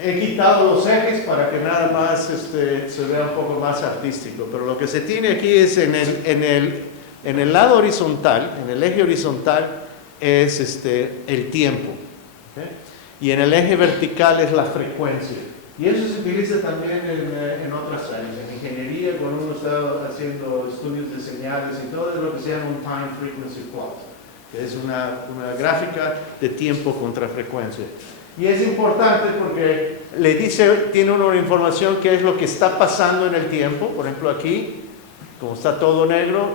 He quitado los ejes para que nada más se vea un poco más artístico, pero lo que se tiene aquí es en el lado horizontal, en el eje horizontal es el tiempo, ¿okay? Y en el eje vertical es la frecuencia. Y eso se utiliza también en otras áreas, en ingeniería, cuando uno está haciendo estudios de señales y todo, es lo que se llama un time frequency plot, que es una gráfica de tiempo contra frecuencia. Y es importante porque le dice, tiene una información qué es lo que está pasando en el tiempo. Por ejemplo, aquí, como está todo negro,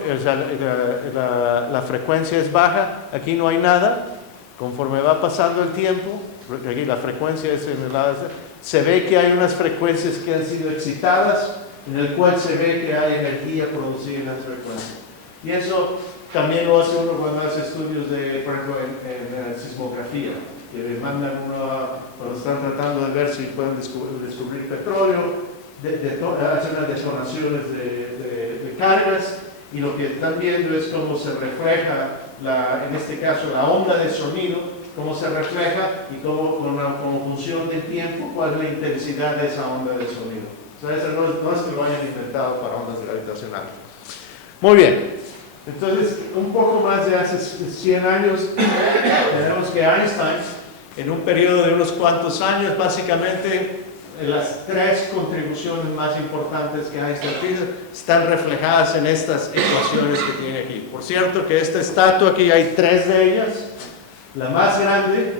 la frecuencia es baja, aquí no hay nada. Conforme va pasando el tiempo, aquí la frecuencia es en el lado, se ve que hay unas frecuencias que han sido excitadas, en el cual se ve que hay energía producida en las frecuencias. Y eso también lo hace uno cuando hace estudios de, por ejemplo, en sismografía, que le mandan uno cuando están tratando de ver si pueden descubrir petróleo, hacen unas detonaciones de cargas, y lo que están viendo es cómo se refleja, en este caso, la onda de sonido, cómo se refleja y cómo, como función del tiempo, cuál es la intensidad de esa onda de sonido. O sea, eso no es que lo hayan inventado para ondas gravitacionales. Muy bien. Entonces, un poco más de hace 100 años, tenemos que Einstein, en un periodo de unos cuantos años, básicamente las tres contribuciones más importantes que Einstein tiene están reflejadas en estas ecuaciones que tiene aquí. Por cierto, que esta estatua aquí hay tres de ellas. La más grande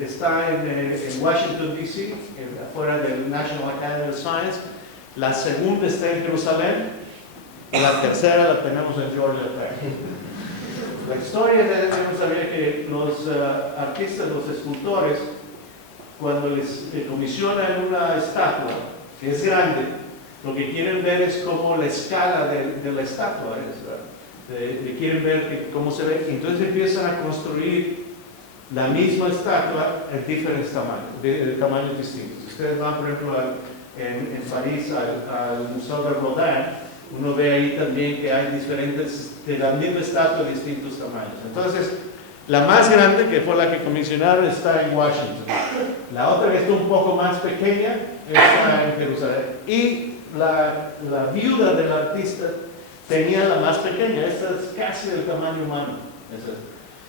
está en Washington, D.C., afuera del National Academy of Science. La segunda está en Jerusalén. Y la tercera la tenemos en Georgia Tech. La historia debemos saber que los artistas, los escultores, cuando les comisionan una estatua que es grande, lo que quieren ver es cómo la escala de la estatua es, quieren ver cómo se ve. Entonces empiezan a construir la misma estatua en diferentes tamaños, de tamaños distintos. Si ustedes van, por ejemplo, en París al Museo de Rodin, uno ve ahí también que hay diferentes, de la misma estatua, de distintos tamaños. Entonces, la más grande, que fue la que comisionaron, está en Washington. La otra, que está un poco más pequeña, está en Jerusalén. Y la viuda del artista tenía la más pequeña. Esta es casi del tamaño humano.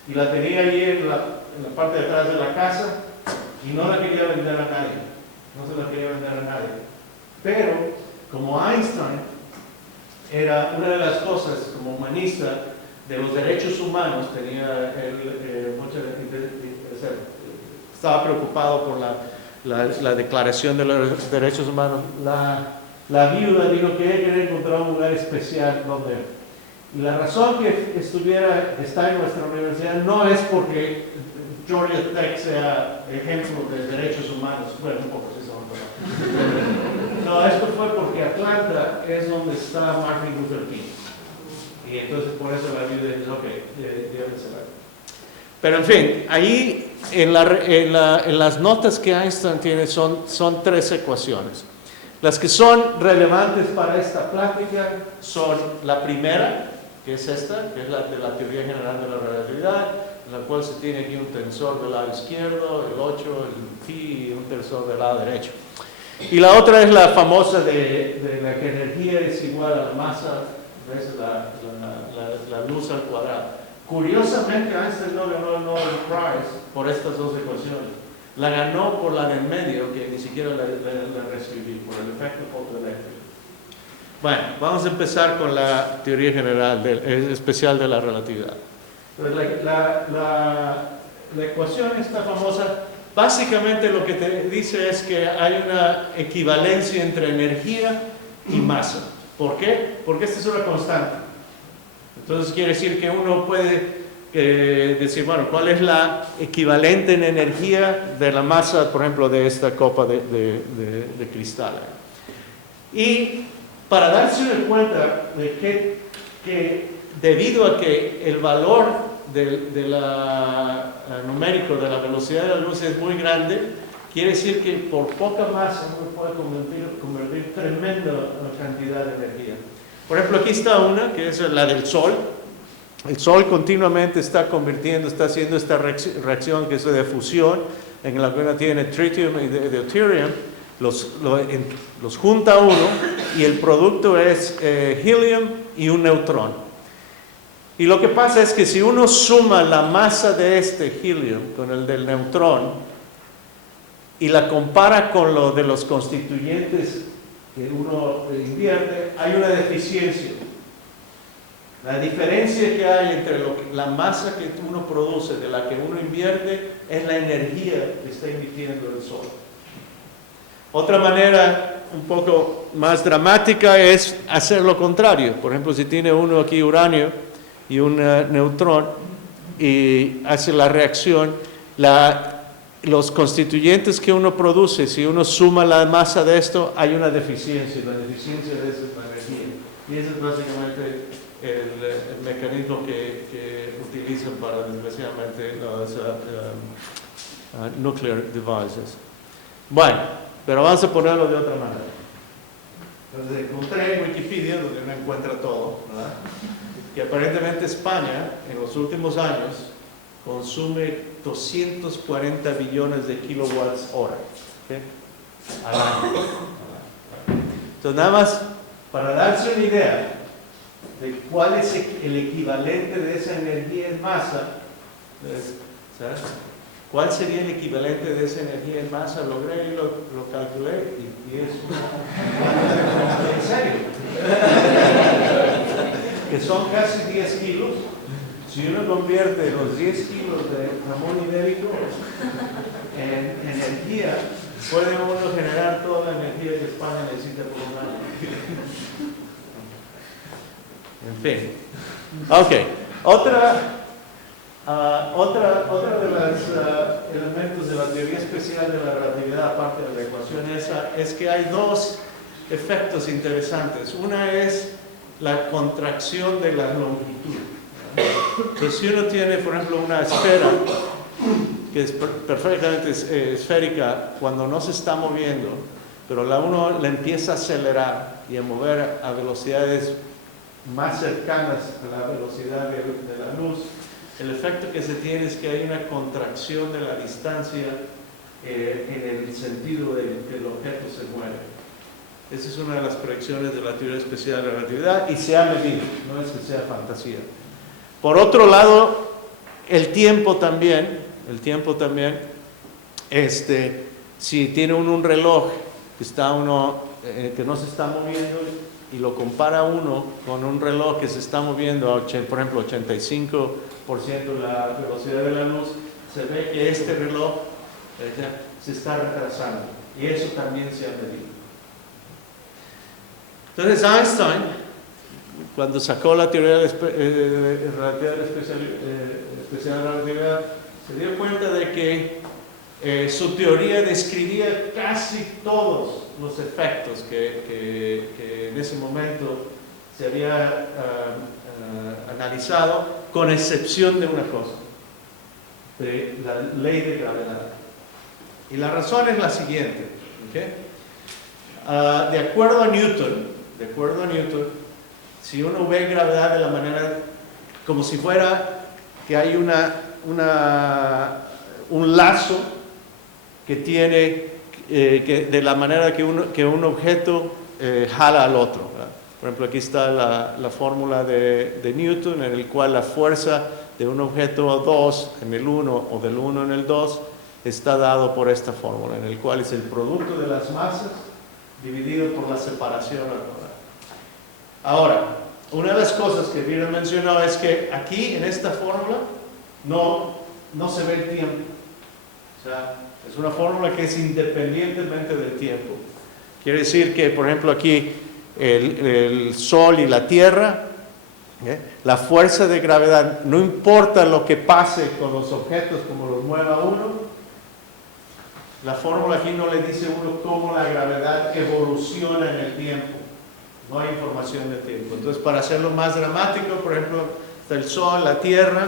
Y la tenía ahí en la parte de atrás de la casa y no la quería vender a nadie. No se la quería vender a nadie. Pero, como Einstein era una de las cosas, como humanista, de los derechos humanos, estaba preocupado por la declaración de los derechos humanos. La viuda dijo que ella quería encontrar un lugar especial donde. Y la razón que está en nuestra universidad no es porque Georgia Tech sea ejemplo de derechos humanos. Bueno, un poco sí son. No, esto fue porque Atlanta es donde está Martin Luther King. Y entonces por eso la viuda dice, ok, debe ser. Pero en fin, ahí en las notas que Einstein tiene son tres ecuaciones. Las que son relevantes para esta plática son la primera, que es esta, que es la de la teoría general de la relatividad, en la cual se tiene aquí un tensor del lado izquierdo, el 8, el phi, y un tensor del lado derecho. Y la otra es la famosa de la que energía es igual a la masa veces la luz al cuadrado. Curiosamente, Einstein no ganó el Nobel Prize por estas dos ecuaciones. La ganó por la del medio, que ni siquiera la recibí, por el efecto fotoeléctrico. Bueno, vamos a empezar con la teoría general, especial de la relatividad. Entonces, la ecuación esta famosa, básicamente lo que te dice es que hay una equivalencia entre energía y masa. ¿Por qué? Porque esta es una constante. Entonces quiere decir que uno puede decir, bueno, ¿cuál es la equivalente en energía de la masa, por ejemplo, de esta copa de cristal? Y para darse cuenta de que debido a que el valor numérico de la velocidad de la luz es muy grande, quiere decir que por poca masa uno puede convertir tremenda cantidad de energía. Por ejemplo, aquí está una, que es la del Sol. El Sol continuamente está haciendo esta reacción que es de fusión. en la que uno tiene tritium y deuterium, los junta uno y el producto es helium y un neutrón. Y lo que pasa es que si uno suma la masa de este helium con el del neutrón y la compara con lo de los constituyentes que uno invierte, hay una deficiencia. La diferencia que hay entre la masa que uno produce de la que uno invierte es la energía que está emitiendo el Sol. Otra manera un poco más dramática es hacer lo contrario. Por ejemplo, si tiene uno aquí uranio y un neutrón y hace la reacción, los constituyentes que uno produce, si uno suma la masa de esto, hay una deficiencia. La deficiencia de esa es la energía. Y ese es básicamente el mecanismo que utilizan para, desgraciadamente, los nuclear devices. Bueno, pero vamos a ponerlo de otra manera. Entonces encontré en Wikipedia, donde uno encuentra todo, ¿verdad?, que aparentemente España, en los últimos años, consume 240 billones de kilowatts hora, ¿okay?, al año. Entonces, nada más para darse una idea de cuál es el equivalente de esa energía en masa, ¿sabes? ¿Cuál sería el equivalente de esa energía en masa? Logré y lo calculé y es en serio, que son casi 10 kilos. Si uno convierte los 10 kilos de jamón ibérico en energía, puede uno generar toda la energía que España necesita por un año. En fin. Ok. Otra de los elementos de la teoría especial de la relatividad, aparte de la ecuación esa, es que hay dos efectos interesantes. Una es la contracción de la longitud. Entonces, si uno tiene, por ejemplo, una esfera que es perfectamente esférica, cuando no se está moviendo, pero uno le empieza a acelerar y a mover a velocidades más cercanas a la velocidad de la luz, el efecto que se tiene es que hay una contracción de la distancia en el sentido de que el objeto se mueve. Esa es una de las proyecciones de la teoría especial de la relatividad y se ha medido, no es que sea fantasía. Por otro lado, el tiempo también, si tiene uno un reloj que no se está moviendo y lo compara uno con un reloj que se está moviendo a, por ejemplo, 85% de la velocidad de la luz, se ve que este reloj se está retrasando y eso también se ha medido. Entonces Einstein, cuando sacó la teoría de relatividad especial de la relatividad, se dio cuenta de que su teoría describía casi todos los efectos que en ese momento se había analizado, con excepción de una cosa, de la ley de gravedad. Y la razón es la siguiente, ¿okay? De acuerdo a Newton, si uno ve gravedad de la manera como si fuera que hay un lazo que tiene de la manera que un objeto jala al otro, ¿verdad? Por ejemplo, aquí está la fórmula de Newton, en el cual la fuerza de un objeto 2 en el 1 o del 1 en el 2 está dado por esta fórmula, en el cual es el producto de las masas dividido por la separación al cuadrado. Ahora, una de las cosas que Wiener mencionó es que aquí, en esta fórmula, no se ve el tiempo. O sea, es una fórmula que es independientemente del tiempo. Quiere decir que, por ejemplo, aquí el Sol y la Tierra, la fuerza de gravedad, no importa lo que pase con los objetos, como los mueva uno, la fórmula aquí no le dice a uno cómo la gravedad evoluciona en el tiempo. No hay información de tiempo. Entonces, para hacerlo más dramático, por ejemplo, el Sol, la Tierra,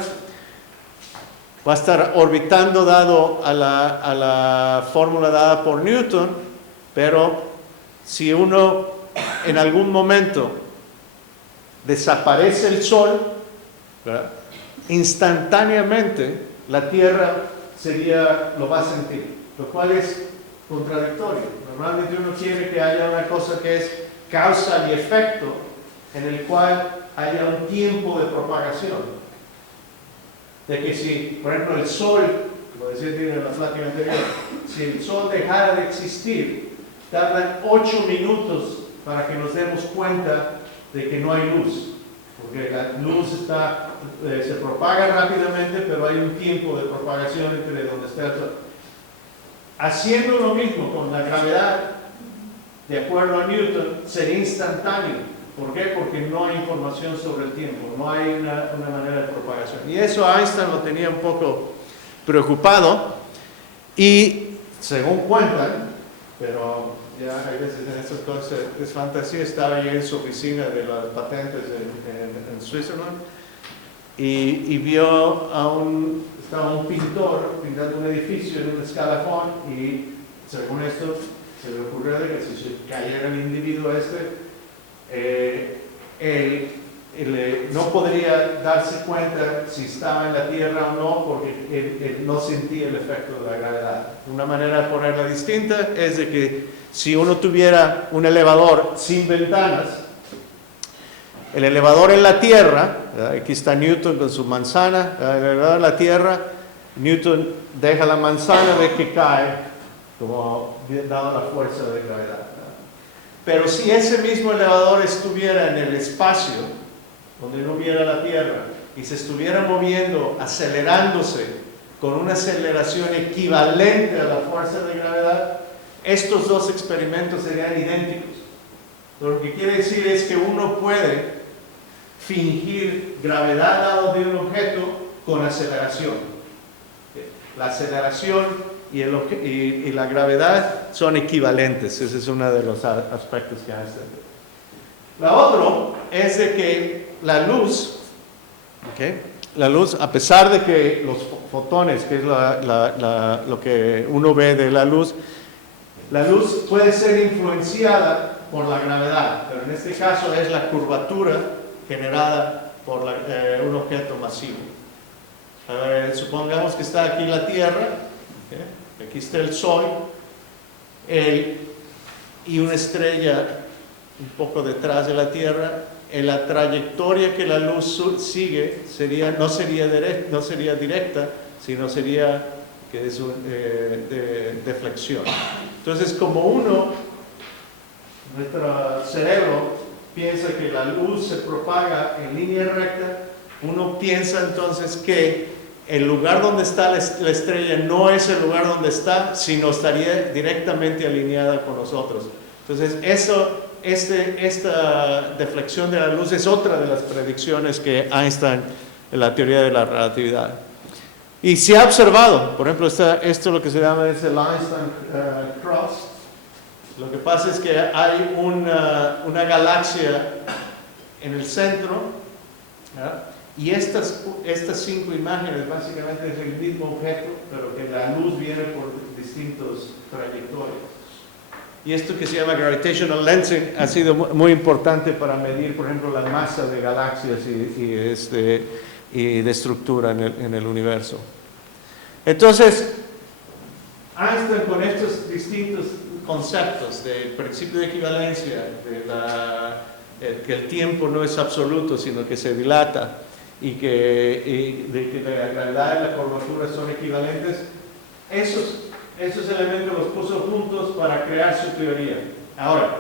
va a estar orbitando dado a la fórmula dada por Newton, pero si uno en algún momento desaparece el Sol, ¿verdad?, instantáneamente la Tierra lo va a sentir. lo cual es contradictorio. Normalmente uno quiere que haya una cosa que es causa y efecto, en el cual haya un tiempo de propagación. De que si, por ejemplo, el Sol, como decía en la plática anterior, si el Sol dejara de existir, tardan 8 minutos para que nos demos cuenta de que no hay luz. Porque la luz se propaga rápidamente, pero hay un tiempo de propagación entre donde está el Sol. Haciendo lo mismo con la gravedad, de acuerdo a Newton, sería instantáneo. ¿Por qué? Porque no hay información sobre el tiempo, no hay una manera de propagación. Y eso Einstein lo tenía un poco preocupado. Y según cuentan, pero ya hay veces en estas cosas es fantasía, estaba ahí en su oficina de las patentes en Switzerland y vio estaba un pintor pintando un edificio en un escalafón y según esto se le ocurrió de que si se cayera el individuo él no podría darse cuenta si estaba en la Tierra o no porque él no sentía el efecto de la gravedad. Una manera de ponerla distinta es de que si uno tuviera un elevador sin ventanas, el elevador en la Tierra, aquí está Newton con su manzana, el elevador en la Tierra, Newton deja la manzana, ve que cae, como dado la fuerza de gravedad. Pero si ese mismo elevador estuviera en el espacio, donde no hubiera la Tierra, y se estuviera moviendo, acelerándose, con una aceleración equivalente a la fuerza de gravedad, estos dos experimentos serían idénticos. Lo que quiere decir es que uno puede fingir gravedad dado de un objeto con aceleración. La aceleración y la gravedad son equivalentes. Ese es uno de los aspectos que Einstein. La otra es de que la luz, a pesar de que los fotones, que es lo que uno ve de la luz puede ser influenciada por la gravedad, pero en este caso es la curvatura generada por un objeto masivo. Supongamos que está aquí la Tierra, aquí está el Sol, y una estrella un poco detrás de la Tierra. La trayectoria que la luz sigue no sería directa, sino sería que es de deflexión. Entonces, como nuestro cerebro piensa que la luz se propaga en línea recta, uno piensa entonces que el lugar donde está la estrella no es el lugar donde está, sino estaría directamente alineada con nosotros. Entonces, esta deflexión de la luz es otra de las predicciones que Einstein en la teoría de la relatividad. Y se ha observado, por ejemplo, esto es lo que se llama el Einstein Cross. Lo que pasa es que hay una galaxia en el centro, ¿verdad? Y estas 5 imágenes básicamente es el mismo objeto, pero que la luz viene por distintas trayectorias. Y esto que se llama gravitational lensing ha sido muy importante para medir, por ejemplo, la masa de galaxias y de estructura en el universo. Entonces, Einstein con estos distintos conceptos del principio de equivalencia, que el tiempo no es absoluto, sino que se dilata, y de que la gravedad y la curvatura son equivalentes, esos elementos los puso juntos para crear su teoría. Ahora,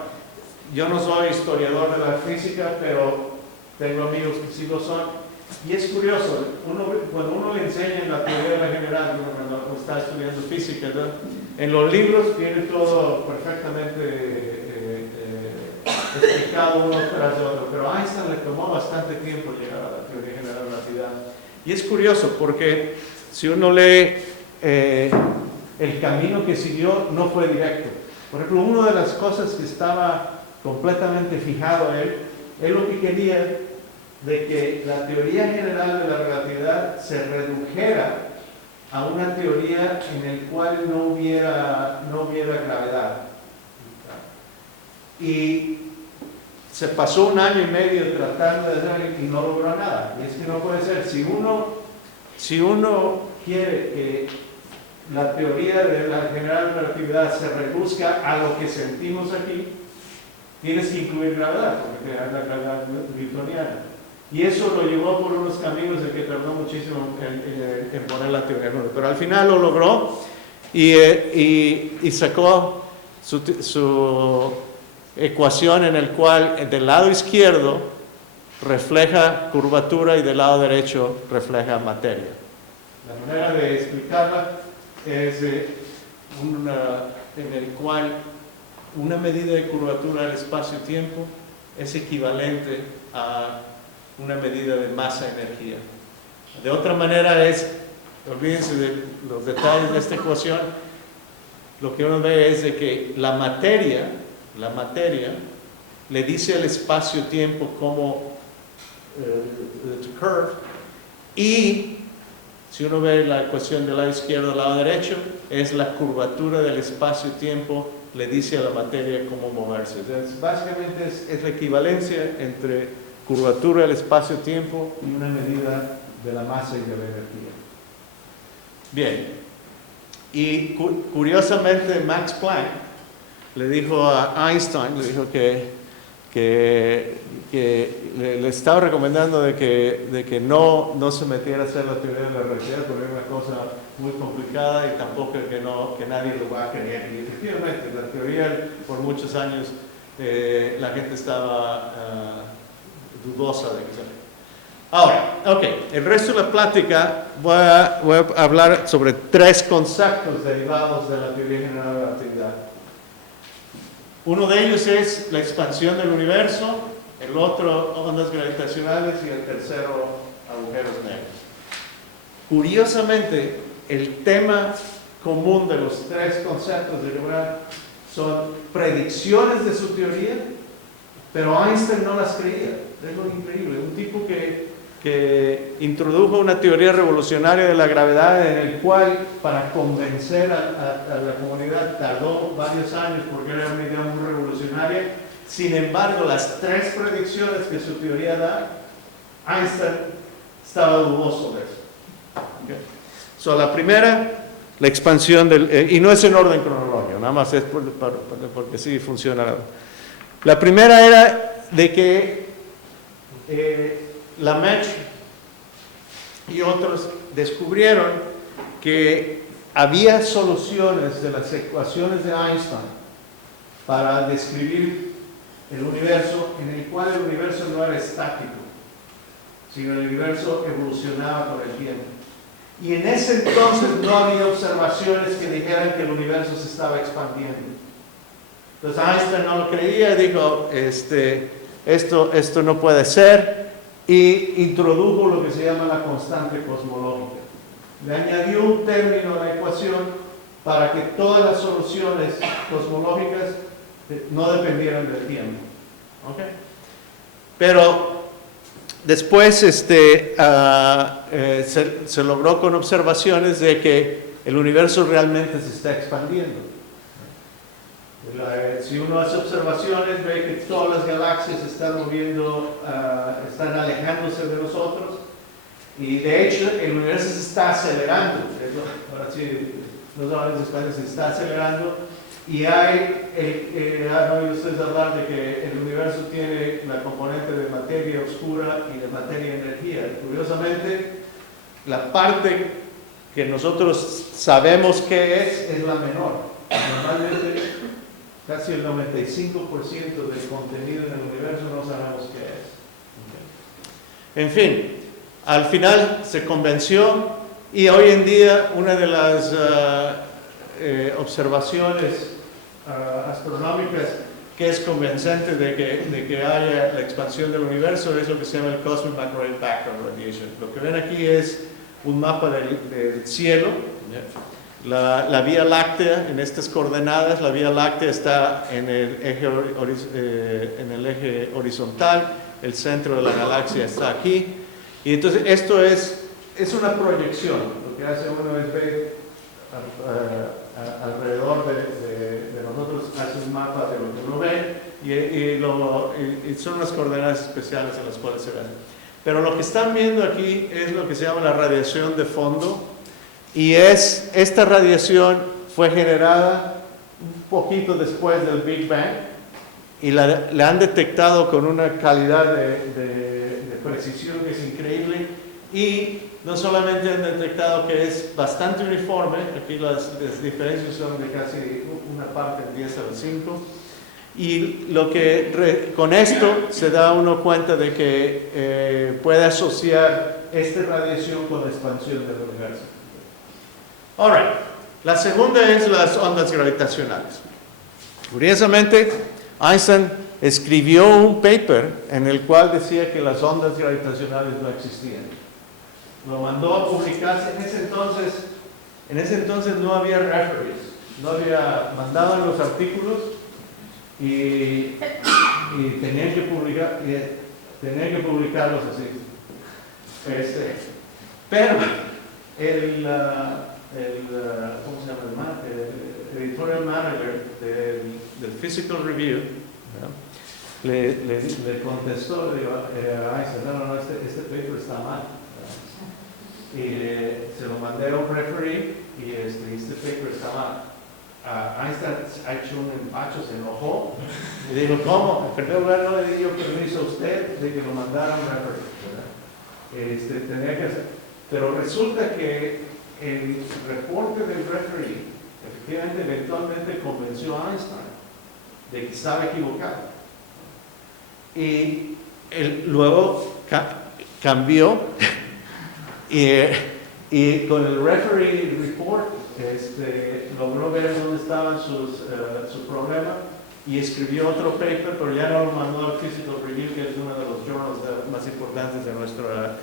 yo no soy historiador de la física, pero tengo amigos que sí lo son. Y es curioso, cuando uno le enseña la teoría de la general, cuando está estudiando física, ¿no? En los libros viene todo perfectamente explicado uno tras de otro, pero a Einstein le tomó bastante tiempo llegar a la teoría general de la relatividad. Y es curioso porque si uno lee el camino que siguió, no fue directo. Por ejemplo, una de las cosas que estaba completamente fijado él lo que quería de que la teoría general de la relatividad se redujera a una teoría en la cual no hubiera gravedad. Y se pasó 1 año y medio tratando de hacer y no logró nada. Y es que no puede ser. Si uno quiere que la teoría de la general relatividad se reduzca a lo que sentimos aquí, tienes que incluir gravedad, porque es la gravedad newtoniana. Y eso lo llevó por unos caminos de que tardó muchísimo en poner la teoría nueva. Pero al final lo logró y sacó su ecuación en el cual del lado izquierdo refleja curvatura y del lado derecho refleja materia. La manera de explicarla es en el cual una medida de curvatura del espacio-tiempo es equivalente a una medida de masa-energía. De otra manera olvídense de los detalles de esta ecuación, lo que uno ve es de que la materia le dice al espacio-tiempo como curve, y si uno ve la ecuación del lado izquierdo al lado derecho, es la curvatura del espacio-tiempo, le dice a la materia cómo moverse. Entonces, básicamente es la equivalencia entre curvatura del espacio-tiempo y una medida de la masa y de la energía. Bien, y curiosamente Max Planck le dijo a Einstein, le dijo que le estaba recomendando de que no se metiera a hacer la teoría de la relatividad porque era una cosa muy complicada y tampoco que nadie lo va a creer. Y efectivamente, la teoría por muchos años la gente estaba dudosa de que saliera. Ahora, ok, el resto de la plática voy a hablar sobre 3 conceptos derivados de la teoría general de la relatividad. Uno de ellos es la expansión del universo, el otro ondas gravitacionales y el tercero agujeros negros. Curiosamente, el tema común de los 3 conceptos derivados son predicciones de su teoría, pero Einstein no las creía. Es lo increíble. Un tipo que introdujo una teoría revolucionaria de la gravedad en el cual, para convencer a la comunidad, tardó varios años porque era una idea muy revolucionaria. Sin embargo, las 3 predicciones que su teoría da, Einstein estaba dudoso de eso. Okay. So, la primera, la expansión y no es en orden cronológico, nada más es porque sí funciona. La primera era de que Lamech y otros descubrieron que había soluciones de las ecuaciones de Einstein para describir el universo, en el cual el universo no era estático, sino el universo evolucionaba con el tiempo. Y en ese entonces no había observaciones que dijeran que el universo se estaba expandiendo. Entonces Einstein no lo creía y dijo, esto no puede ser, y introdujo lo que se llama la constante cosmológica. Le añadió un término a la ecuación para que todas las soluciones cosmológicas no dependieran del tiempo. ¿Okay? Pero después se logró con observaciones de que el universo realmente se está expandiendo. Si uno hace observaciones, ve que todas las galaxias están moviendo, están alejándose de nosotros, y de hecho el universo se está acelerando. Ahora sí, los aviones espaciales se está acelerando, y han oído ustedes hablar de que el universo tiene la componente de materia oscura y de materia energía. Curiosamente, la parte que nosotros sabemos que es la menor. Normalmente, casi el 95% del contenido en el universo no sabemos qué es. Okay. En fin, al final se convenció, y hoy en día una de las observaciones astronómicas que es convincente de que haya la expansión del universo es lo que se llama el Cosmic Microwave Background Radiation. Lo que ven aquí es un mapa del cielo. La Vía Láctea, en estas coordenadas, la Vía Láctea está en el eje horizontal, el centro de la galaxia está aquí, y entonces esto es una proyección. Lo que hace uno es ver alrededor de nosotros, hace un mapa de lo que uno ve, y son unas coordenadas especiales en las cuales se ven. Pero lo que están viendo aquí es lo que se llama la radiación de fondo. Y esta radiación fue generada un poquito después del Big Bang y la han detectado con una calidad de precisión que es increíble, y no solamente han detectado que es bastante uniforme, aquí las diferencias son de casi una parte en 10 a la 5, y con esto se da uno cuenta de que puede asociar esta radiación con la expansión del universo. All right. La segunda es las ondas gravitacionales. Curiosamente, Einstein escribió un paper en el cual decía que las ondas gravitacionales no existían. Lo mandó a publicarse. En ese entonces no había referees, mandaban los artículos y tenían que publicarlos así. Pero ¿cómo se llama? El editorial manager del Physical Review, ¿no? le contestó, le dijo, Einstein, no, este paper está mal. Y se lo mandé a un referee y este paper está mal. Einstein ha hecho un empacho, se enojó y dijo, ¿cómo? En primer lugar no le di yo permiso a usted de que lo mandara a un referee, tenía que hacer. Pero resulta que el reporte del referee efectivamente eventualmente convenció a Einstein de que estaba equivocado, y él luego cambió y con el referee report logró ver dónde estaban su problema y escribió otro paper, pero ya no lo mandó al Physical Review, que es uno de los journals más importantes de nuestra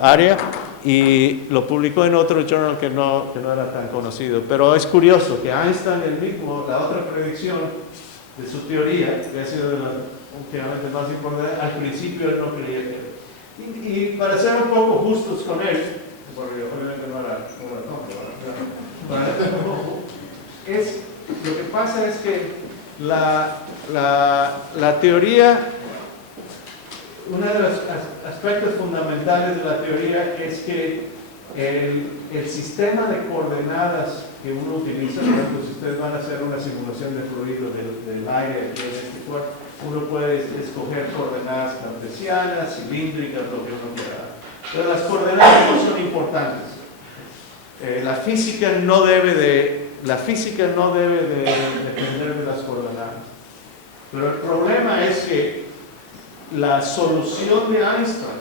área, y lo publicó en otro journal que no era tan conocido. Pero es curioso que Einstein, la otra predicción de su teoría, que ha sido de las últimamente más importantes, al principio él no creía que. Y para ser un poco justos con él, porque obviamente no era lo que pasa es que la teoría, uno de los aspectos fundamentales de la teoría es que el sistema de coordenadas que uno utiliza, por ejemplo, si ustedes van a hacer una simulación de fluido del aire aquí en este cuerpo, uno puede escoger coordenadas cartesianas, cilíndricas, lo que uno quiera. Pero las coordenadas no son importantes. La física no debe de depender de las coordenadas. Pero el problema es que la solución de Einstein,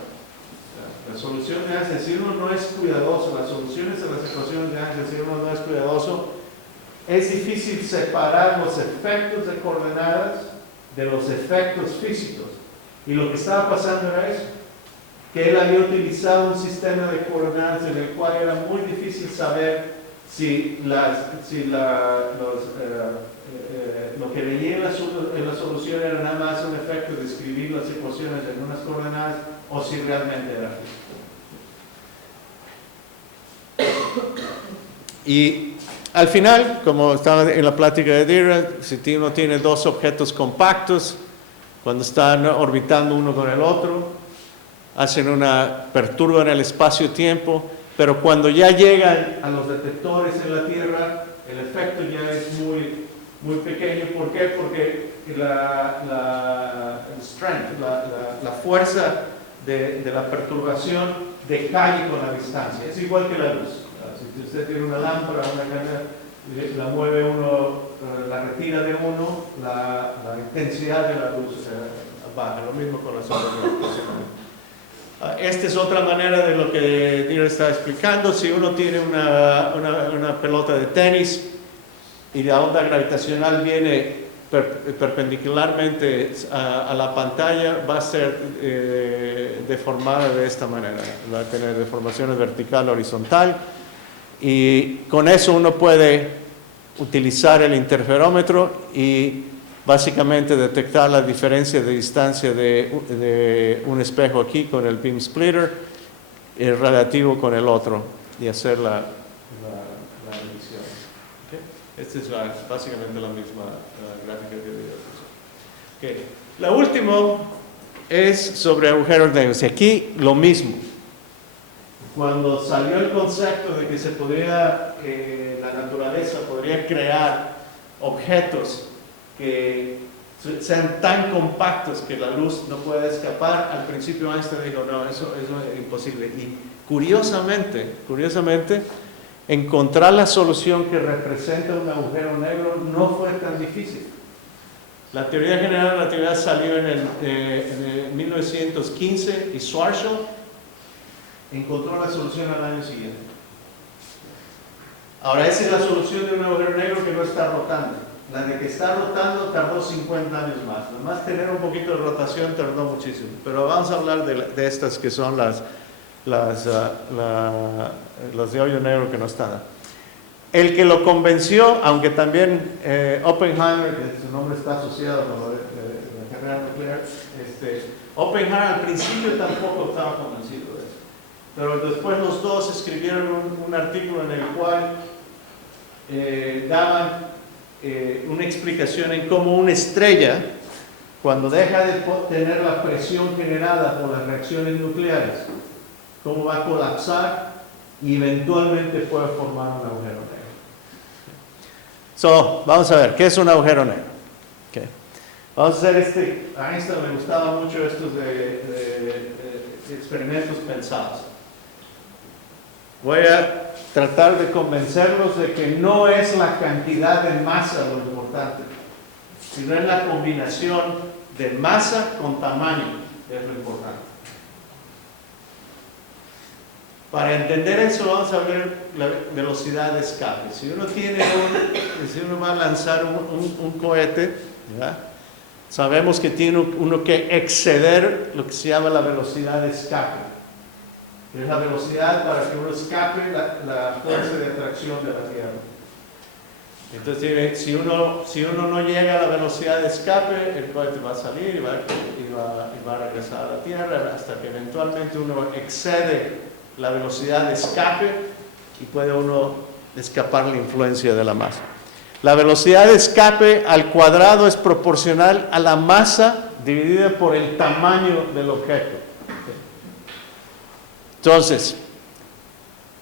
si uno no es cuidadoso, las soluciones a las ecuaciones de Einstein, si uno no es cuidadoso, es difícil separar los efectos de coordenadas de los efectos físicos. Y lo que estaba pasando era eso, que él había utilizado un sistema de coordenadas en el cual era muy difícil saber si lo que veía en la solución era nada más un efecto de escribir las ecuaciones en unas coordenadas o si realmente era físico. Y al final, como estaba en la plática de Dirac, si uno tiene dos objetos compactos, cuando están orbitando uno con el otro, perturban el espacio-tiempo, pero cuando ya llegan a los detectores en la Tierra, el efecto ya es muy pequeño. ¿Por qué? Porque la fuerza de la perturbación decae con la distancia. Es igual que la luz. Si usted tiene una lámpara, una cámara, la mueve uno, la retira de uno, la intensidad de la luz baja. Lo mismo con las ondas gravitacionales. Esta es otra manera de lo que Dirac está explicando. Si uno tiene una pelota de tenis y la onda gravitacional viene perpendicularmente a la pantalla, va a ser deformada de esta manera. Va a tener deformaciones vertical, horizontal, y con eso uno puede utilizar el interferómetro y básicamente detectar la diferencia de distancia de un espejo aquí con el beam splitter relativo con el otro y hacer la medición. ¿Okay? Esta es básicamente la misma gráfica que vi. Okay. La última es sobre agujeros negros. Y aquí lo mismo. cuando salió el concepto de que se podría, la naturaleza podría crear objetos que sean tan compactos que la luz no puede escapar, al principio Einstein dijo, no, eso es imposible. Y curiosamente, encontrar la solución que representa un agujero negro no fue tan difícil. La teoría general de la relatividad salió en el 1915 y Schwarzschild encontró la solución al año siguiente. Ahora, esa es la solución de un agujero negro que no está rotando. La de que está rotando tardó 50 años más. Nomás tener un poquito de rotación tardó muchísimo. Pero vamos a hablar de estas que son las de hoyo negro que no están. El que lo convenció, aunque también Oppenheimer, que su nombre está asociado con la carrera nuclear, Oppenheimer al principio tampoco estaba convencido de eso. Pero después los dos escribieron un artículo en el cual daban una explicación en cómo una estrella, cuando deja de tener la presión generada por las reacciones nucleares, cómo va a colapsar y eventualmente puede formar un agujero negro. Vamos a ver, ¿qué es un agujero negro? Okay. Vamos a hacer a Einstein me gustaba mucho estos de experimentos pensados. Voy a tratar de convencerlos de que no es la cantidad de masa lo importante, sino es la combinación de masa con tamaño, es lo importante. Para entender eso vamos a ver la velocidad de escape. Si uno va a lanzar un cohete, ¿verdad? Sabemos que tiene uno que exceder lo que se llama la velocidad de escape. Es la velocidad para que uno escape la fuerza de atracción de la Tierra. Entonces, si uno no llega a la velocidad de escape, el cohete va a salir y va a regresar a la Tierra hasta que eventualmente uno excede la velocidad de escape y puede uno escapar la influencia de la masa. La velocidad de escape al cuadrado es proporcional a la masa dividida por el tamaño del objeto. Entonces,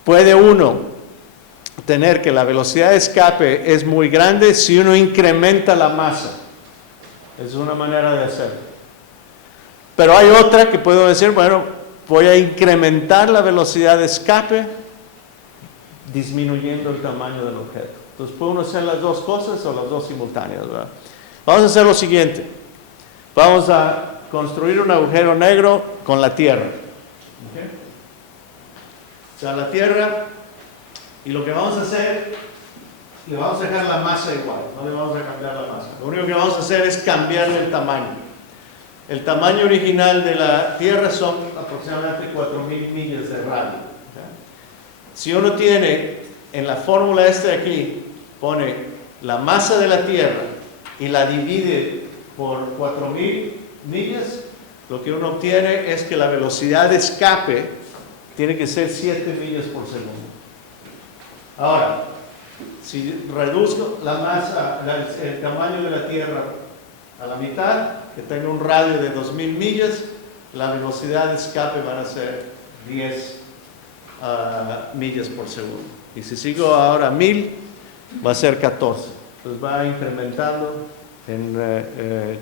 puede uno tener que la velocidad de escape es muy grande si uno incrementa la masa. Es una manera de hacerlo. Pero hay otra que puedo decir, bueno, voy a incrementar la velocidad de escape disminuyendo el tamaño del objeto. Entonces, puede uno hacer las dos cosas o las dos simultáneas, ¿verdad? Vamos a hacer lo siguiente. Vamos a construir un agujero negro con la Tierra. ¿Okay? O sea, la Tierra, y lo que vamos a hacer, le vamos a dejar la masa igual, no le vamos a cambiar la masa. Lo único que vamos a hacer es cambiarle el tamaño. El tamaño original de la Tierra son aproximadamente 4.000 millas de radio. ¿Okay? Si uno tiene, en la fórmula de aquí, pone la masa de la Tierra y la divide por 4.000 millas, lo que uno obtiene es que la velocidad de escape tiene que ser 7 millas por segundo. Ahora, si reduzco la masa, el tamaño de la Tierra a la mitad, que tenga un radio de 2.000 millas, la velocidad de escape van a ser 10 millas por segundo. Y si sigo ahora 1.000, va a ser 14. Entonces va incrementando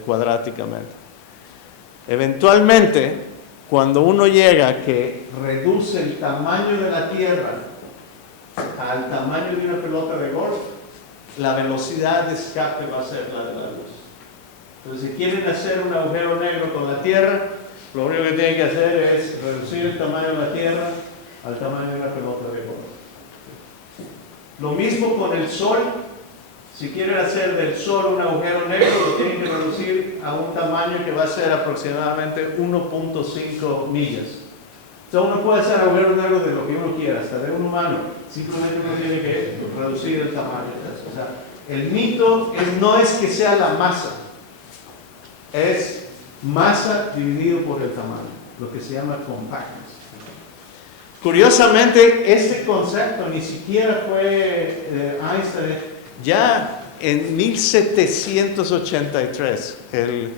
cuadráticamente. Eventualmente, cuando uno llega a que reduce el tamaño de la Tierra al tamaño de una pelota de golf, la velocidad de escape va a ser la de la luz. Entonces, si quieren hacer un agujero negro con la Tierra, lo único que tienen que hacer es reducir el tamaño de la Tierra al tamaño de una pelota de golf. Lo mismo con el Sol. Si quieren hacer del Sol un agujero negro, lo tienen que reducir a un tamaño que va a ser aproximadamente 1.5 millas. Entonces, uno puede hacer agujeros negros de lo que uno quiera, hasta de un humano. Simplemente uno tiene que reducir el tamaño de eso. O sea, el mito no es que sea la masa, es masa dividido por el tamaño, lo que se llama compactness. Curiosamente, este concepto ni siquiera fue Einstein. Ya en 1783, el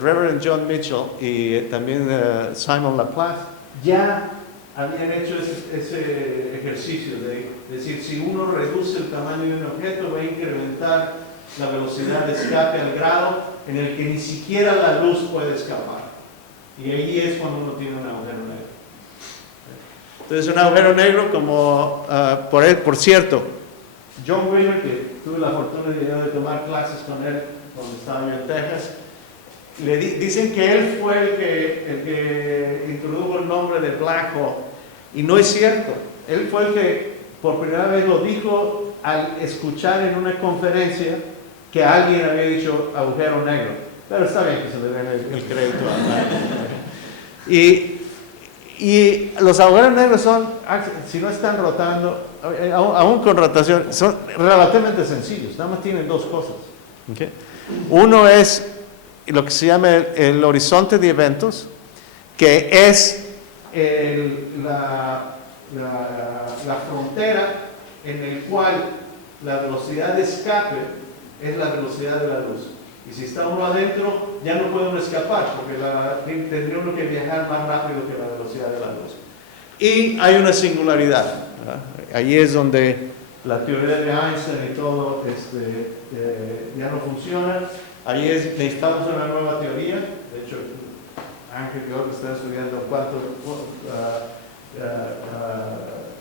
Reverend John Mitchell y también Simon Laplace ya habían hecho ese ejercicio de decir, si uno reduce el tamaño de un objeto, va a incrementar la velocidad de escape al grado en el que ni siquiera la luz puede escapar. Y ahí es cuando uno tiene un agujero negro. Entonces, un agujero negro, como, por cierto, John Wheeler, que tuve la fortuna de tomar clases con él cuando estaba yo en Texas, dicen que él fue el que introdujo el nombre de Black Hole, y no es cierto. Él fue el que por primera vez lo dijo al escuchar en una conferencia que alguien había dicho agujero negro, pero está bien que se le den el crédito a él. Y los agujeros negros son, si no están rotando, aún con rotación, son relativamente sencillos, nada más tienen dos cosas. ¿Okay? Uno es lo que se llama el horizonte de eventos, que es la frontera en el cual la velocidad de escape es la velocidad de la luz. Y si está uno adentro, ya no puede uno escapar, porque tendría uno que viajar más rápido que la velocidad de la luz. Y hay una singularidad, ¿verdad? Ahí es donde la teoría de Einstein y todo ya no funciona. Ahí necesitamos una nueva teoría. De hecho, Ángel y yo está estudiando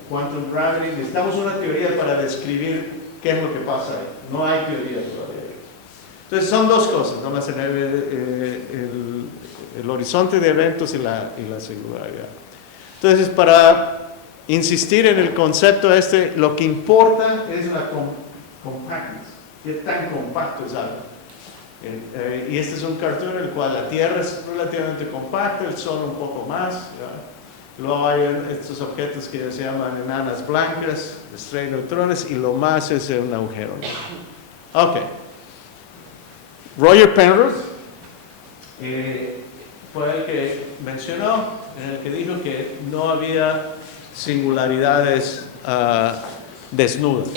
quantum gravity. Necesitamos una teoría para describir qué es lo que pasa ahí. No hay teoría todavía. Entonces son dos cosas, ¿no? El horizonte de eventos y la singularidad. Entonces, para insistir en el concepto lo que importa es la compactness, qué tan compacto es algo. Y este es un cartoon en el cual la Tierra es relativamente compacta, el Sol un poco más. ¿Ya? Luego hay estos objetos que se llaman enanas blancas, estrellas de neutrones, y lo más es un agujero negro. Ok. Roger Penrose fue el que mencionó, en el que dijo que no había singularidades desnudas.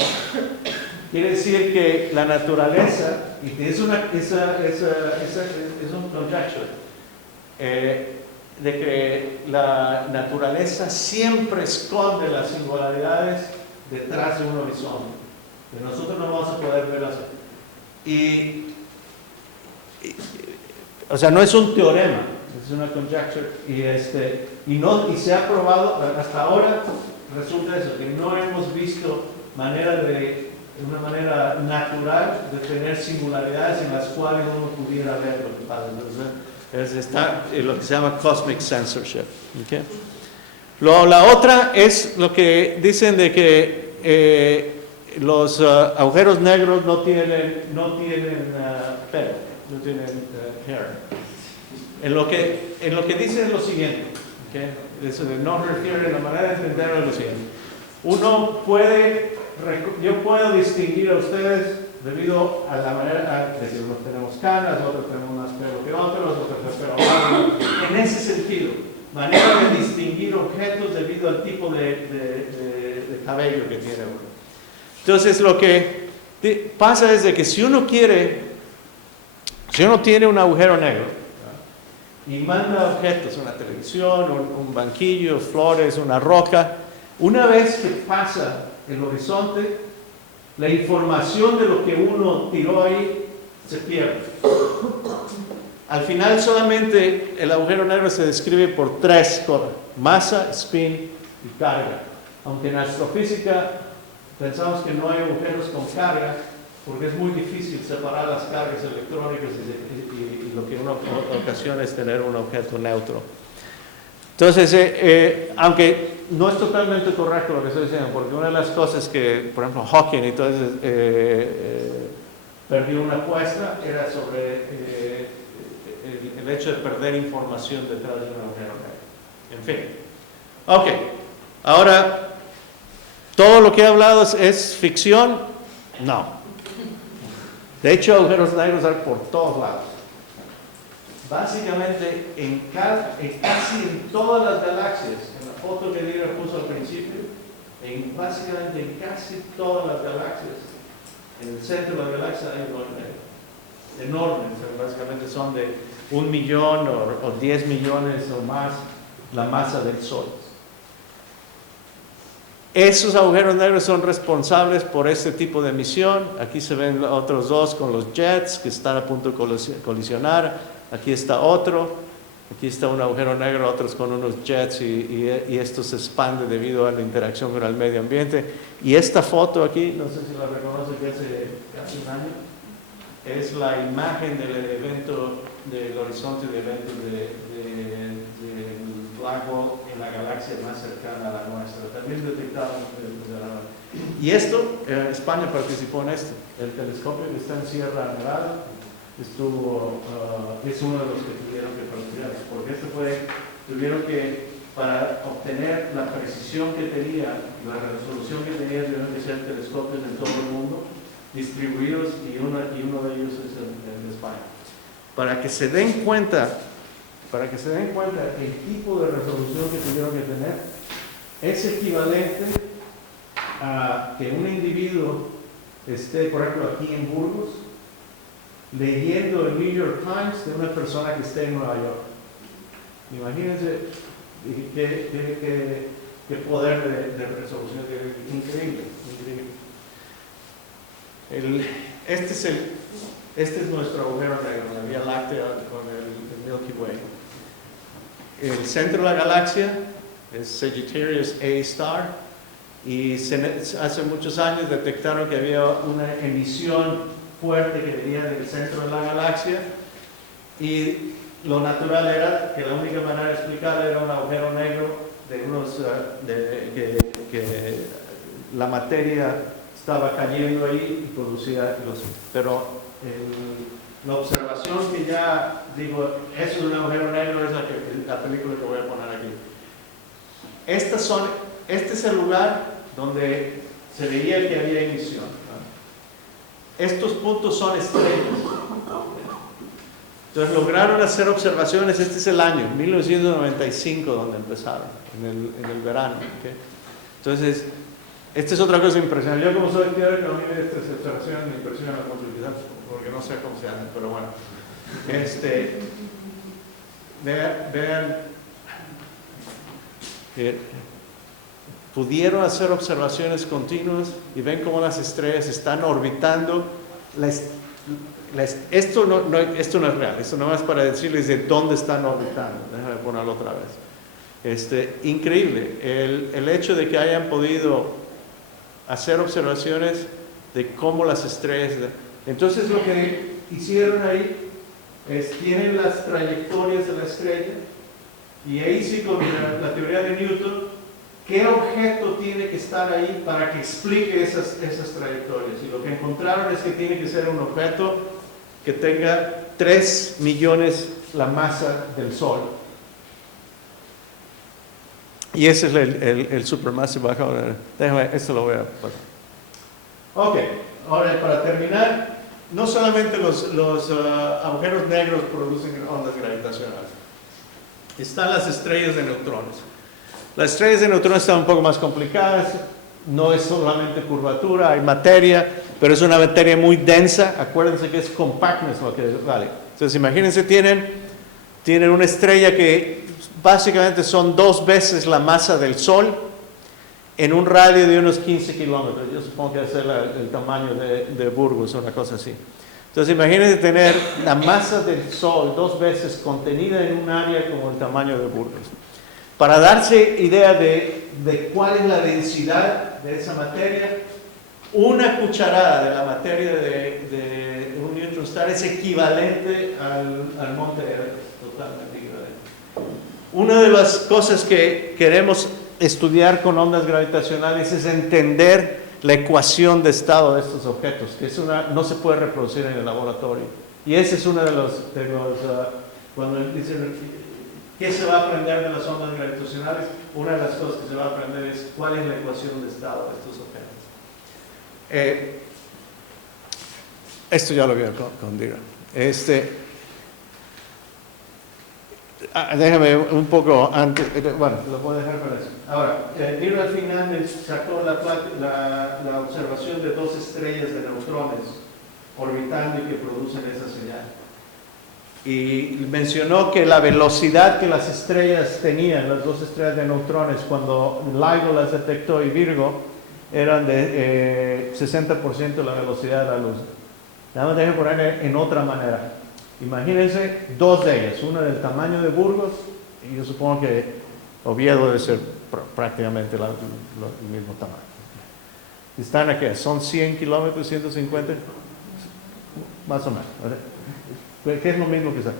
Quiere decir que la naturaleza, y es un conjecture, de que la naturaleza siempre esconde las singularidades detrás de un horizonte, que nosotros no vamos a poder ver así. O sea, no es un teorema, es una conjecture, y se ha probado, hasta ahora resulta eso, que no hemos visto una manera natural de tener singularidades en las cuales uno pudiera ver lo que pasa. Entonces, está lo que se llama cosmic censorship. ¿Okay? La otra es lo que dicen de que los agujeros negros no tienen pelo. No tienen hair. En lo que dice es lo siguiente, ¿okay? Eso de no refiere, la manera de entenderlo es lo siguiente. Yo puedo distinguir a ustedes debido a la manera de que unos tenemos canas, otros tenemos más pelo que otros pelo más. En ese sentido, manera de distinguir objetos debido al tipo de cabello que tiene uno. Entonces, lo que pasa es de que si uno tiene un agujero negro, ¿no? Y manda objetos, una televisión, un banquillo, flores, una roca, una vez que pasa el horizonte, la información de lo que uno tiró ahí se pierde. Al final solamente el agujero negro se describe por tres cosas: masa, spin y carga. Aunque en astrofísica pensamos que no hay agujeros con carga, porque es muy difícil separar las cargas electrónicas y lo que en una ocasión es tener un objeto neutro. Entonces, aunque no es totalmente correcto lo que estoy diciendo, porque una de las cosas que, por ejemplo, Hawking entonces perdió una apuesta era sobre el hecho de perder información detrás de un agujero negro. En fin. Ok. Ahora, ¿todo lo que he hablado es ficción? No. De hecho, agujeros negros hay por todos lados. Básicamente, casi en todas las galaxias, en la foto que Dieter puso al principio, básicamente en casi todas las galaxias, en el centro de la galaxia hay un agujero negro. Enormes, básicamente son de 1 millón o 10 millones o más la masa del Sol. Esos agujeros negros son responsables por este tipo de emisión. Aquí se ven otros dos con los jets que están a punto de colisionar. Aquí está otro. Aquí está un agujero negro, otros con unos jets y esto se expande debido a la interacción con el medio ambiente. Y esta foto aquí, no sé si la reconoce, que hace casi un año, es la imagen del evento, del horizonte de eventos del Black Hole en la galaxia más cercana a la nuestra. También detectaron y esto, España participó en esto. El telescopio que está en Sierra Nevada es uno de los que tuvieron que participar, porque tuvieron que, para obtener la precisión que tenía, la resolución que tenía, tuvieron que ser telescopios en todo el mundo, distribuidos, y uno de ellos es el de España. Para que se den cuenta el tipo de resolución que tuvieron que tener, es equivalente a que un individuo esté, por ejemplo, aquí en Burgos, leyendo el New York Times de una persona que esté en Nueva York. Imagínense qué poder de resolución, increíble, increíble. Este es nuestro agujero negro, la Vía Láctea con el Milky Way. El centro de la galaxia es Sagittarius A Star, y hace muchos años detectaron que había una emisión fuerte que venía del centro de la galaxia, y lo natural era que la única manera de explicar era un agujero negro que la materia estaba cayendo ahí y producía pero la observación que ya digo, eso es un agujero negro, es la película que voy a poner aquí. Este es el lugar donde se veía que había emisión. Estos puntos son estrellas. Entonces lograron hacer observaciones. Este es el año 1995 donde empezaron, en el verano. ¿Okay? Entonces, esta es otra cosa impresionante. Yo, como soy teórico, a mí estas observaciones me impresionan la multiplicidad, porque no sé cómo se hacen, pero bueno. Vean que pudieron hacer observaciones continuas y ven cómo las estrellas están orbitando. Esto no es real, esto no es para decirles de dónde están orbitando. Déjame ponerlo otra vez. Increíble el hecho de que hayan podido hacer observaciones de cómo las estrellas. Entonces lo que hicieron ahí es, tienen las trayectorias de la estrella, y ahí sí, con la teoría de Newton, ¿qué objeto tiene que estar ahí para que explique esas trayectorias? Y lo que encontraron es que tiene que ser un objeto que tenga 3 millones la masa del Sol. Y ese es el supermassive black hole. Déjame, esto lo voy a pasar. Ok, ahora para terminar, no solamente los agujeros negros producen ondas gravitacionales. Están las estrellas de neutrones. Las estrellas de neutrones están un poco más complicadas, no es solamente curvatura, hay materia, pero es una materia muy densa. Acuérdense que es compactness lo que vale. Entonces imagínense, tienen una estrella que básicamente son 2 veces la masa del Sol en un radio de unos 15 kilómetros. Yo supongo que va a ser el tamaño de Burgos, una cosa así. Entonces imagínense tener la masa del Sol 2 veces contenida en un área como el tamaño de Burgos. Para darse idea de cuál es la densidad de esa materia, una cucharada de la materia de un neutron star es equivalente al monte Everest, totalmente equivalente. Una de las cosas que queremos estudiar con ondas gravitacionales es entender la ecuación de estado de estos objetos, que no se puede reproducir en el laboratorio. Y ese es uno de los cuando dicen ¿qué se va a aprender de las ondas gravitacionales? Una de las cosas que se va a aprender es cuál es la ecuación de estado de estos objetos. Esto ya lo vi con Dira. Déjame un poco antes, bueno, lo puedo dejar para eso. Ahora, Dira al final sacó la observación de 2 estrellas de neutrones orbitando y que producen esa señal. y mencionó que la velocidad que las estrellas tenían, las dos estrellas de neutrones, cuando LIGO las detectó y Virgo, eran de 60% de la velocidad de la luz. Nada más déjenme poner en otra manera. Imagínense dos de ellas, una del tamaño de Burgos, y yo supongo que Oviedo debe ser prácticamente el mismo tamaño. Están aquí, son 100 kilómetros, 150, más o menos, ¿verdad? ¿Qué es lo mismo que está?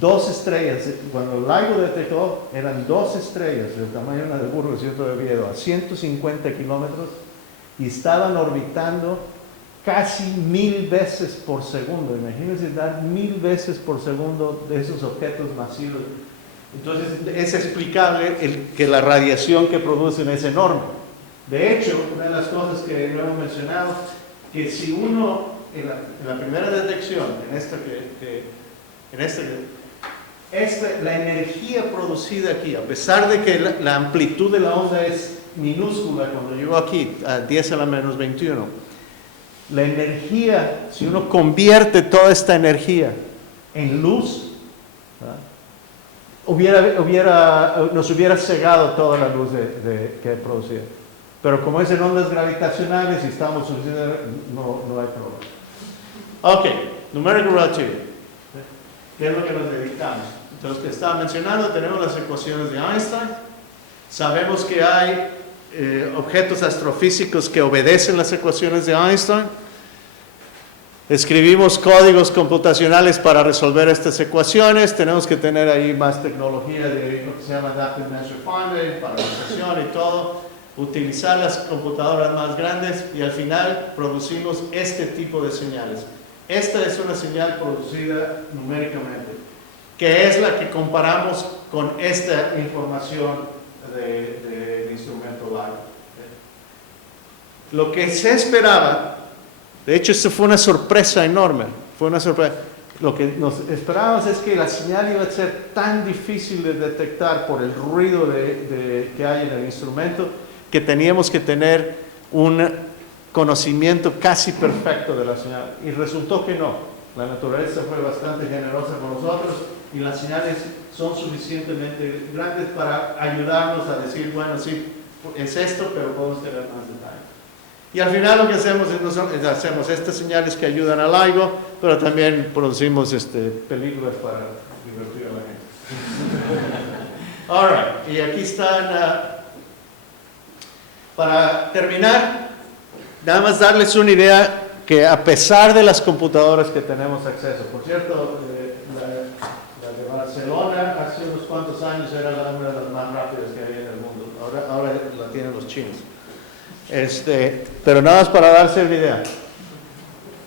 Dos estrellas, cuando LIGO detectó, eran dos estrellas del tamaño de una de Burgos y otra de Oviedo, a 150 kilómetros, y estaban orbitando casi 1000 veces por segundo. Imagínense dar 1000 veces por segundo de esos objetos masivos. Entonces es explicable que la radiación que producen es enorme. De hecho, una de las cosas que no hemos mencionado, que si uno en la primera detección, la energía producida aquí, a pesar de que la amplitud de la onda es minúscula cuando llegó aquí, a 10 a la menos 21, la energía, si uno convierte toda esta energía en luz, nos hubiera cegado toda la luz que producía. Pero como es en ondas gravitacionales y estamos suficientes, no hay problema. Ok, numerical relativity. ¿Qué es lo que nos dedicamos? Entonces, que estaba mencionando, tenemos las ecuaciones de Einstein. Sabemos que hay objetos astrofísicos que obedecen las ecuaciones de Einstein. Escribimos códigos computacionales para resolver estas ecuaciones. Tenemos que tener ahí más tecnología de lo que se llama Adaptive Measure Finding, paralelización y todo. Utilizar las computadoras más grandes y al final producimos este tipo de señales. Esta es una señal producida numéricamente, que es la que comparamos con esta información del instrumento LIGO. Lo que se esperaba, de hecho esto fue una sorpresa enorme, fue una sorpresa. Lo que nos esperábamos es que la señal iba a ser tan difícil de detectar por el ruido que hay en el instrumento, que teníamos que tener un conocimiento casi perfecto de la señal, y resultó que no. La naturaleza fue bastante generosa con nosotros y las señales son suficientemente grandes para ayudarnos a decir, bueno, sí, es esto, pero podemos tener más detalle. Y al final lo que hacemos es hacemos estas señales que ayudan a LIGO, pero también producimos películas para divertir a la gente. All right, y aquí están, para terminar, nada más darles una idea que a pesar de las computadoras que tenemos acceso, por cierto, la de Barcelona hace unos cuantos años era una de las más rápidas que había en el mundo, ahora la tienen los chinos. Pero nada más para darse una idea,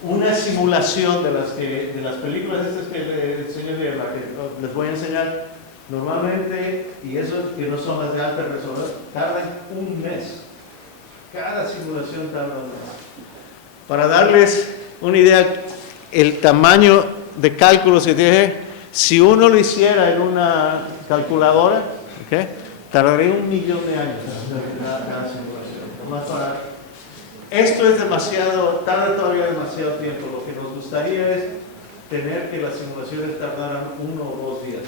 una simulación de las películas estas que les enseñé, la que les voy a enseñar, normalmente, y eso que no son las de alta resolución, tardan un mes. Cada simulación tarda un mes. Para darles una idea, el tamaño de cálculos que dije, si uno lo hiciera en una calculadora, ¿okay?, tardaría 1 millón de años cada simulación. Esto es demasiado, tarda todavía demasiado tiempo. Lo que nos gustaría es tener que las simulaciones tardaran 1 o 2 días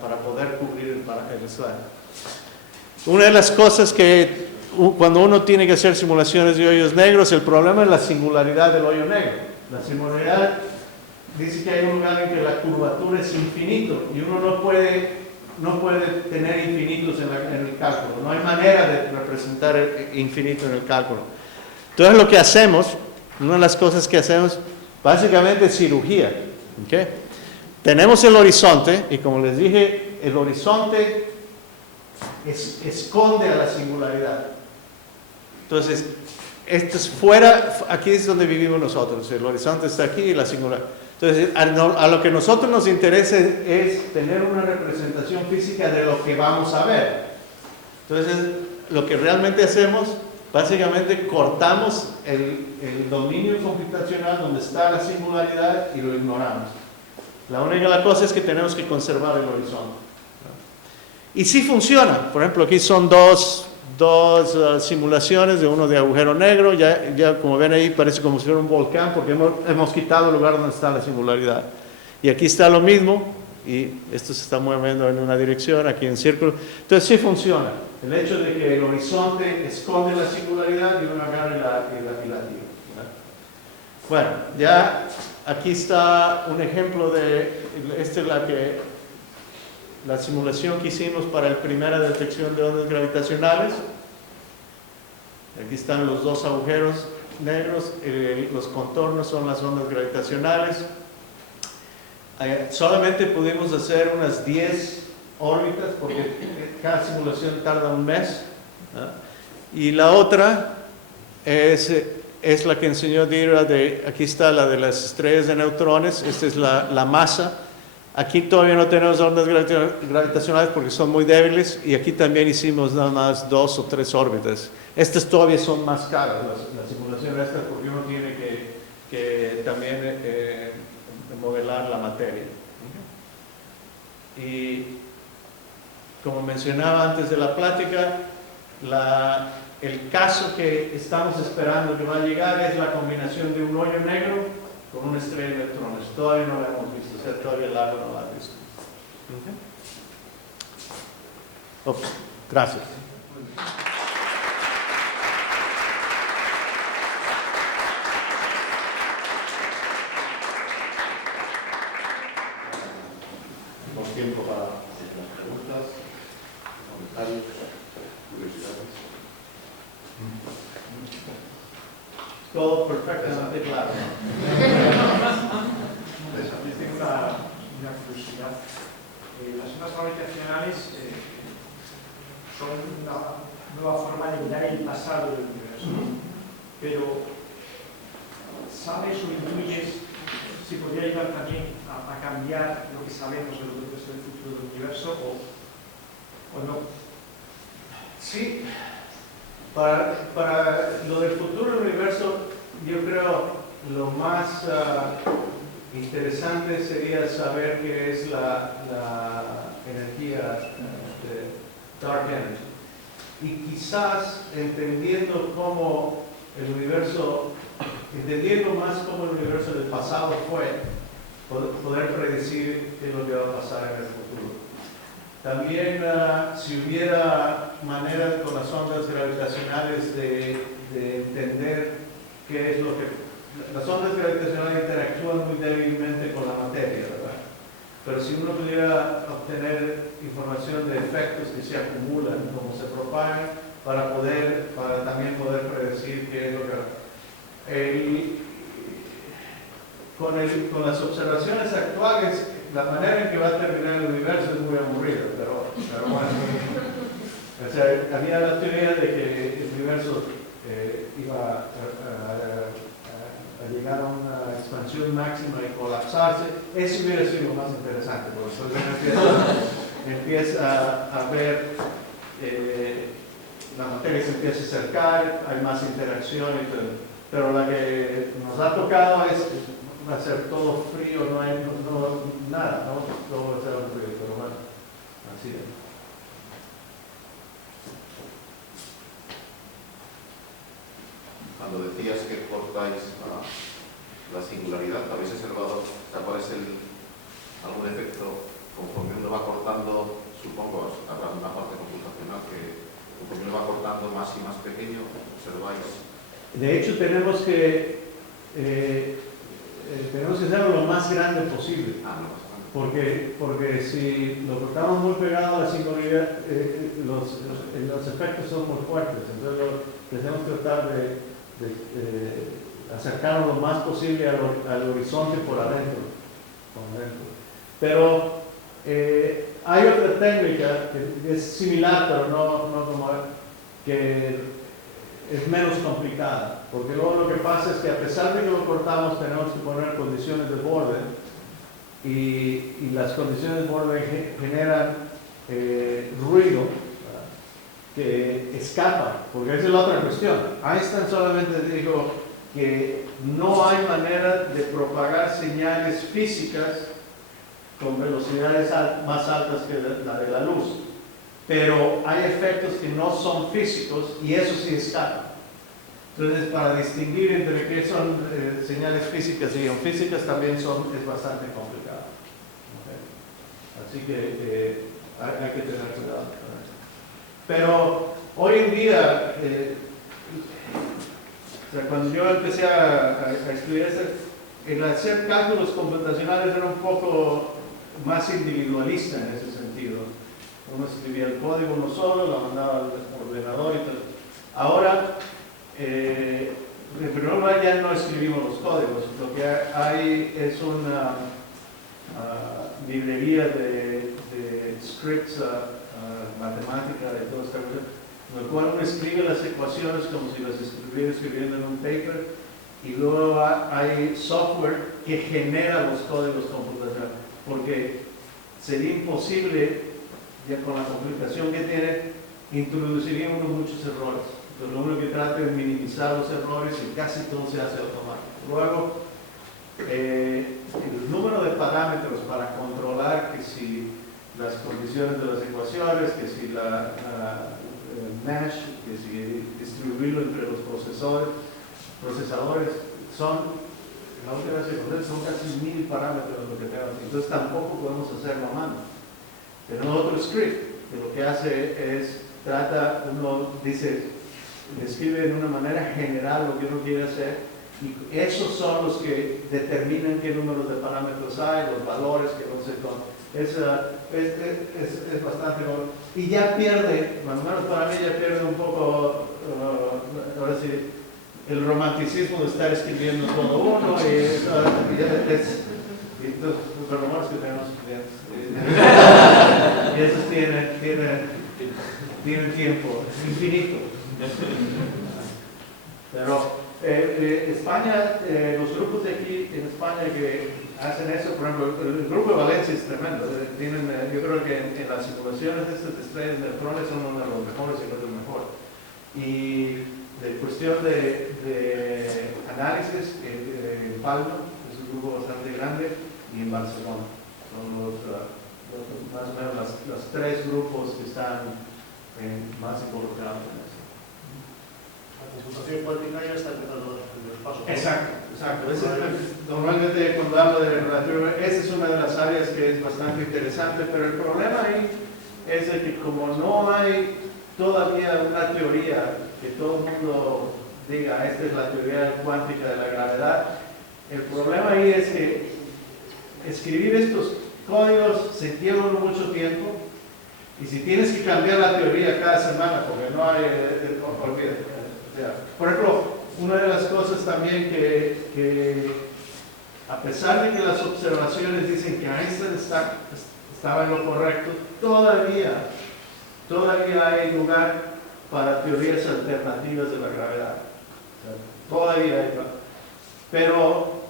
para poder cubrir el slide. Una de las cosas que cuando uno tiene que hacer simulaciones de hoyos negros, el problema es la singularidad del hoyo negro. La singularidad dice que hay un lugar en que la curvatura es infinito y uno no puede tener infinitos en el cálculo. No hay manera de representar infinito en el cálculo. Entonces lo que hacemos, una de las cosas que hacemos, básicamente es cirugía. ¿Okay? Tenemos el horizonte y como les dije, el horizonte esconde a la singularidad. Entonces, esto es fuera, aquí es donde vivimos nosotros, el horizonte está aquí y la singularidad. Entonces, a lo que a nosotros nos interesa es tener una representación física de lo que vamos a ver. Entonces, lo que realmente hacemos, básicamente cortamos el dominio computacional donde está la singularidad y lo ignoramos. La única cosa es que tenemos que conservar el horizonte. Y sí funciona. Por ejemplo, aquí son dos simulaciones de uno de agujero negro. Ya como ven ahí parece como si fuera un volcán porque hemos quitado el lugar donde está la singularidad. Y aquí está lo mismo, y esto se está moviendo en una dirección, aquí en círculo. Entonces sí funciona. El hecho de que el horizonte esconde la singularidad y uno agarra y la tira. Bueno, ya aquí está un ejemplo de, esta es la simulación que hicimos para la primera detección de ondas gravitacionales. Aquí están los dos agujeros negros, los contornos son las ondas gravitacionales. Solamente pudimos hacer unas 10 órbitas porque cada simulación tarda un mes, ¿no? Y la otra es la que enseñó Dira, aquí está la de las estrellas de neutrones, esta es la masa. Aquí todavía no tenemos ondas gravitacionales porque son muy débiles, y aquí también hicimos nada más 2 o 3 órbitas. Estas todavía son más caras, las simulaciones estas, porque uno tiene que también modelar la materia. Y como mencionaba antes de la plática, el caso que estamos esperando que va a llegar es la combinación de un hoyo negro con una estrella de neutrones. Todavía no la hemos visto, o sea, todavía el árbol no la ha visto. Ups, gracias. Tenemos tiempo para las preguntas, comentarios, curiosidades. Todo perfectamente claro. Tengo una curiosidad. Las ondas gravitacionales son una nueva forma de mirar el pasado del universo, pero ¿sabes o intuyes si podría ayudar también a cambiar lo que sabemos de lo que es el futuro del universo o no? Sí, para lo del futuro del universo, yo creo lo más interesante sería saber qué es la energía dark energy. Y quizás entendiendo cómo el universo, entendiendo más cómo el universo del pasado fue, poder predecir qué es lo que va a pasar en el futuro. También si hubiera maneras con las ondas gravitacionales de entender qué es lo que... Las ondas gravitacionales interactúan muy débilmente con la materia, ¿verdad? Pero si uno pudiera obtener información de efectos que se acumulan, cómo se propagan, para también poder predecir qué es lo que... Con las observaciones actuales, la manera en que va a terminar el universo es muy aburrida, pero bueno. O sea, había la teoría de que el universo iba a llegar a una expansión máxima y colapsarse. Eso hubiera sido más interesante, porque entonces empieza a ver la materia se empieza a acercar, hay más interacción y todo. Pero la que nos ha tocado va a ser todo frío, no hay nada, ¿no? Todo va a ser frío, pero bueno, así es. Cuando decías que cortáis la singularidad, ¿habéis observado cuál es algún efecto conforme uno va cortando? Supongo, habrá una parte computacional que conforme uno va cortando más y más pequeño, observáis. De hecho, tenemos que hacerlo lo más grande posible. Porque si lo cortamos muy pegado a la singularidad, los efectos son muy fuertes. Entonces, tenemos que tratar de acercarnos lo más posible al horizonte por adentro. Pero hay otra técnica que es similar, pero no como que es menos complicada, porque luego lo que pasa es que a pesar de que lo cortamos tenemos que poner condiciones de borde y las condiciones de borde generan ruido que escapa, porque esa es la otra cuestión. Einstein solamente dijo que no hay manera de propagar señales físicas con velocidades más altas que la de la luz. Pero hay efectos que no son físicos y eso sí escapa. Entonces, para distinguir entre qué son señales físicas y no físicas también es bastante complicado. Así que hay que tener cuidado. Pero hoy en día, o sea, cuando yo empecé a estudiar el hacer cálculos computacionales era un poco más individualista en ese sentido. Uno escribía el código uno solo, lo mandaba al ordenador y todo. Ahora, en primer lugar ya no escribimos los códigos, lo que hay es una librería de scripts matemática de toda esta cosa, en el cual uno escribe las ecuaciones como si las estuviera escribiendo en un paper, y luego hay software que genera los códigos computacionales, porque sería imposible, ya con la complicación que tiene, introduciría uno muchos errores. Entonces lo único que trata es minimizar los errores y casi todo se hace automático. Luego, el número de parámetros para controlar que si las condiciones de las ecuaciones, que si la mesh, que si distribuirlo entre los procesadores, son casi 1000 parámetros lo que tenemos. Entonces tampoco podemos hacerlo a mano. Pero otro script que lo que hace es, uno dice, describe de una manera general lo que uno quiere hacer, y esos son los que determinan qué números de parámetros hay, los valores que no se con. Es bastante bueno. Y ya pierde, más o menos para mí ya pierde un poco, ahora sí, el romanticismo de estar escribiendo todo uno, y los rumores que tenemos y esos tienen tiempo infinito. Pero España, los grupos de aquí en España que hacen eso, por ejemplo, el grupo de Valencia es tremendo. Yo creo que en las simulaciones de estos estrellas de neutrones son uno de los mejores y no los mejores. Y de cuestión de análisis, en Palma es un grupo bastante grande, y en Barcelona son más o menos los tres grupos que están más involucrados en eso. La computación cuántica ya está empezando en los pasos. Exacto. Normalmente cuando hablo de relatividad, esa es una de las áreas que es bastante interesante, pero el problema ahí es de que como no hay todavía una teoría que todo el mundo diga, esta es la teoría cuántica de la gravedad, el problema ahí es que escribir estos códigos se lleva mucho tiempo, y si tienes que cambiar la teoría cada semana, porque no hay, olvídate. Por ejemplo, una de las cosas también que a pesar de que las observaciones dicen que Einstein estaba en lo correcto, todavía hay lugar para teorías alternativas de la gravedad. Todavía hay. Pero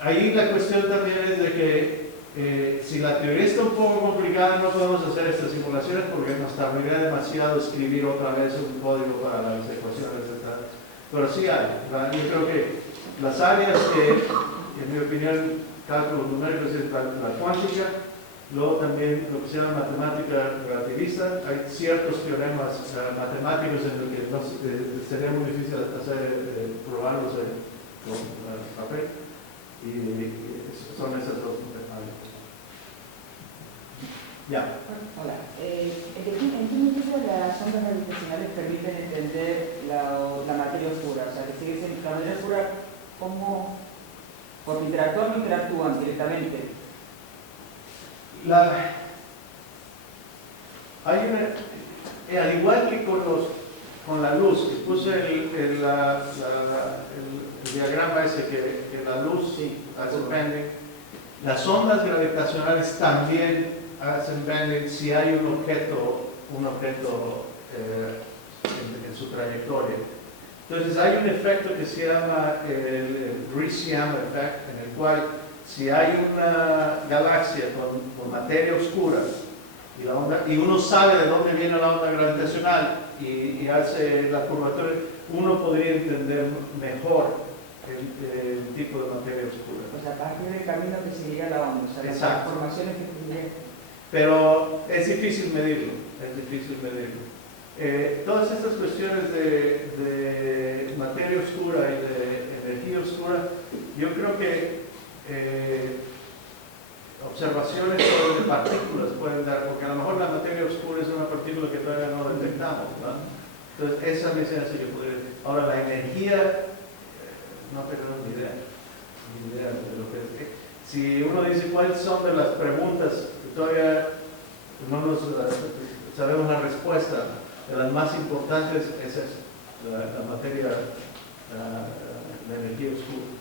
ahí la cuestión también es de que si la teoría está un poco complicada, no podemos hacer estas simulaciones porque nos tardaría demasiado escribir otra vez un código para las ecuaciones, etc. Pero sí hay. Yo creo que las áreas que, en mi opinión, cálculos numéricos es la cuántica, luego también lo que se llama matemática relativista. Hay ciertos teoremas matemáticos en los que sería muy difícil probarlos con papel, y son esas dos áreas. Ya. Hola. ¿En qué medida las ondas gravitacionales permiten entender la materia oscura? O sea, que sigue siendo la materia oscura, ¿cómo? Porque interactúan o no interactúan directamente. Al igual que con la luz, que puse el diagrama ese que la luz hace bending, las ondas gravitacionales también hacen bending si hay un objeto en su trayectoria. Entonces hay un efecto que se llama el Rice-Yam effect, en el cual si hay una galaxia con materia oscura y uno sabe de dónde viene la onda gravitacional y hace la curvatura, uno podría entender mejor el tipo de materia oscura. O sea, a partir del camino que seguiría la onda, o sea, las transformaciones que tendría. Pero es difícil medirlo, todas estas cuestiones de materia oscura y de energía oscura, yo creo que observaciones sobre partículas pueden dar, porque a lo mejor la materia oscura es una partícula que todavía no detectamos, ¿no? Entonces, esa es mi ciencia que podría decir. Ahora, la energía, no tenemos ni idea de lo que es. Si uno dice cuáles son de las preguntas que todavía no nos sabemos la respuesta, de las más importantes es esa, la materia, la energía oscura.